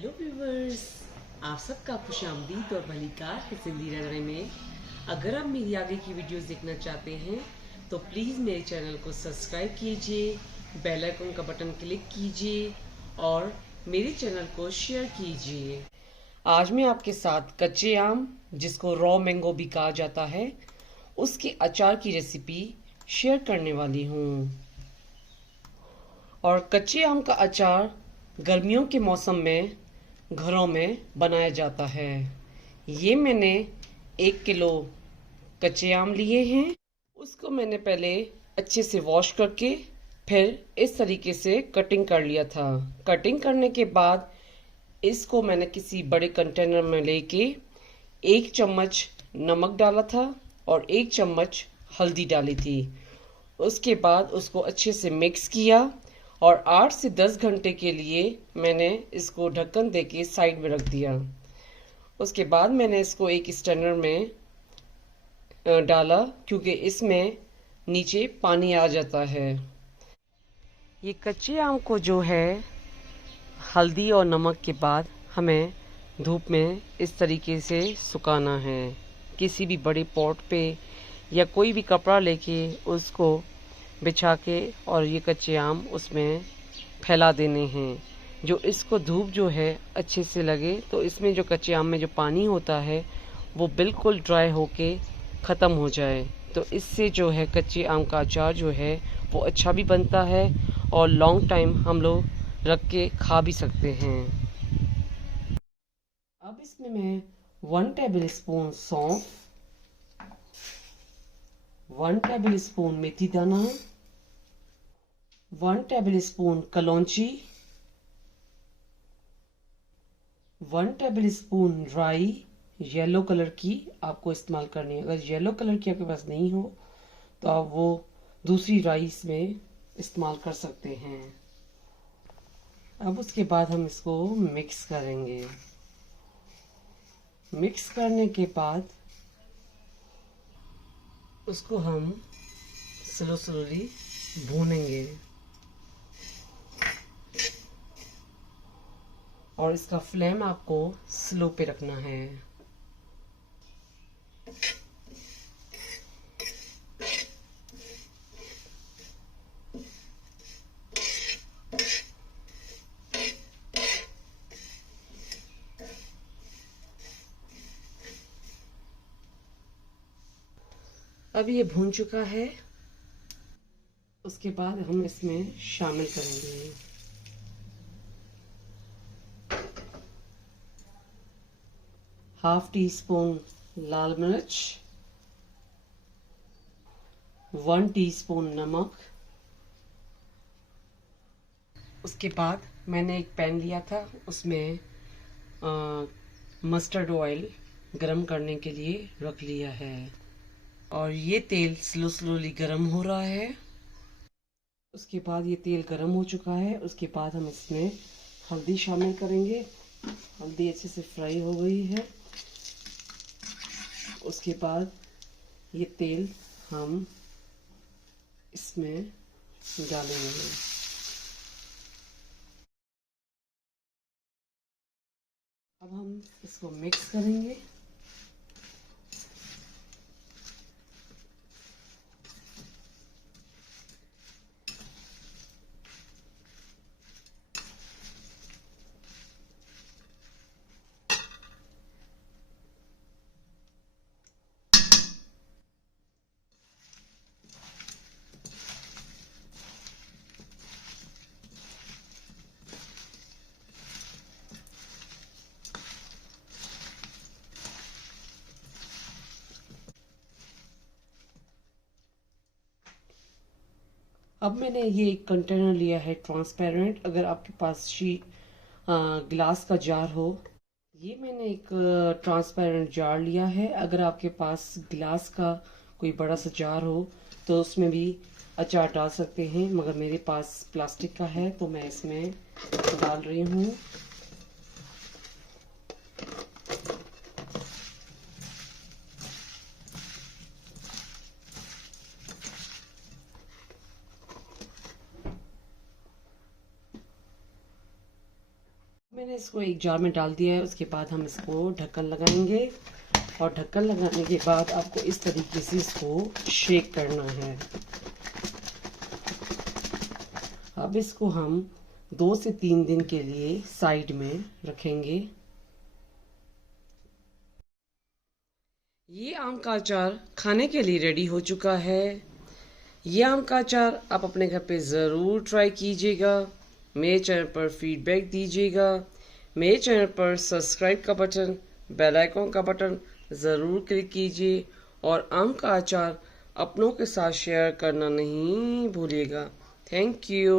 Hello viewers, आप सबका खुशामदीद और भलीकार है जिंदगी रंगने में। अगर आप मेरी आगे की वीडियोस देखना चाहते हैं तो प्लीज़ मेरे चैनल को सब्सक्राइब कीजिए, बेल आइकन का बटन क्लिक कीजिए और मेरे चैनल को शेयर कीजिए। आज मैं आपके साथ कच्चे आम, जिसको रॉ मैंगो भी कहा जाता है, उसके अचार की रेसिपी शेयर करने वाली हूँ। और कच्चे आम का अचार गर्मियों के मौसम में घरों में बनाया जाता है। ये मैंने 1 किलो कच्चे आम लिए हैं। उसको मैंने पहले अच्छे से वॉश करके फिर इस तरीके से कटिंग कर लिया था। कटिंग करने के बाद इसको मैंने किसी बड़े कंटेनर में लेके 1 चम्मच नमक डाला था और 1 चम्मच हल्दी डाली थी। उसके बाद उसको अच्छे से मिक्स किया और 8 से 10 घंटे के लिए मैंने इसको ढक्कन देके साइड में रख दिया। उसके बाद मैंने इसको एक स्टैंडर में डाला, क्योंकि इसमें नीचे पानी आ जाता है। ये कच्चे आम को जो है हल्दी और नमक के बाद हमें धूप में इस तरीके से सुखाना है। किसी भी बड़े पॉट पे या कोई भी कपड़ा लेके उसको बिछा के और ये कच्चे आम उसमें फैला देने हैं। जो इसको धूप जो है अच्छे से लगे तो इसमें जो कच्चे आम में जो पानी होता है वो बिल्कुल ड्राई होके ख़त्म हो जाए। तो इससे जो है कच्चे आम का अचार जो है वो अच्छा भी बनता है और लॉन्ग टाइम हम लोग रख के खा भी सकते हैं। अब इसमें मैं 1 टेबल स्पून सौंफ, 1 टेबल स्पून मेथी दाना, 1 टेबल स्पून कलौंजी, 1 टेबल स्पून राई येलो कलर की आपको इस्तेमाल करनी है। अगर येलो कलर की आपके पास नहीं हो तो आप वो दूसरी राइस में इस्तेमाल कर सकते हैं। अब उसके बाद हम इसको मिक्स करेंगे। मिक्स करने के बाद उसको हम स्लोली भूनेंगे और इसका फ्लेम आपको स्लो पे रखना है। अब ये भून चुका है। उसके बाद हम इसमें शामिल करेंगे 1/2 टीस्पून लाल मिर्च, 1 टीस्पून नमक। उसके बाद मैंने एक पैन लिया था, उसमें मस्टर्ड ऑयल गरम करने के लिए रख लिया है और ये तेल स्लोली गरम हो रहा है। उसके बाद ये तेल गरम हो चुका है। उसके बाद हम इसमें हल्दी शामिल करेंगे। हल्दी अच्छे से फ्राई हो गई है। उसके बाद ये तेल हम इसमें डालेंगे। अब हम इसको मिक्स करेंगे। अब मैंने ये एक कंटेनर लिया है ट्रांसपेरेंट। अगर आपके पास ग्लास का जार हो, ये मैंने एक ट्रांसपेरेंट जार लिया है। अगर आपके पास ग्लास का कोई बड़ा सा जार हो तो उसमें भी अचार डाल सकते हैं, मगर मेरे पास प्लास्टिक का है तो मैं इसमें डाल रही हूँ। मैंने इसको एक जार में डाल दिया है। उसके बाद हम इसको ढक्कन लगाएंगे और ढक्कन लगाने के बाद आपको इस तरीके से इसको शेक करना है। अब इसको हम 2 से 3 दिन के लिए साइड में रखेंगे। ये आम का अचार खाने के लिए रेडी हो चुका है। ये आम का अचार आप अपने घर पे ज़रूर ट्राई कीजिएगा। मेरे चैनल पर फीडबैक दीजिएगा। मेरे चैनल पर सब्सक्राइब का बटन, बेल आइकॉन का बटन ज़रूर क्लिक कीजिए और आम का अचार अपनों के साथ शेयर करना नहीं भूलिएगा। Thank you.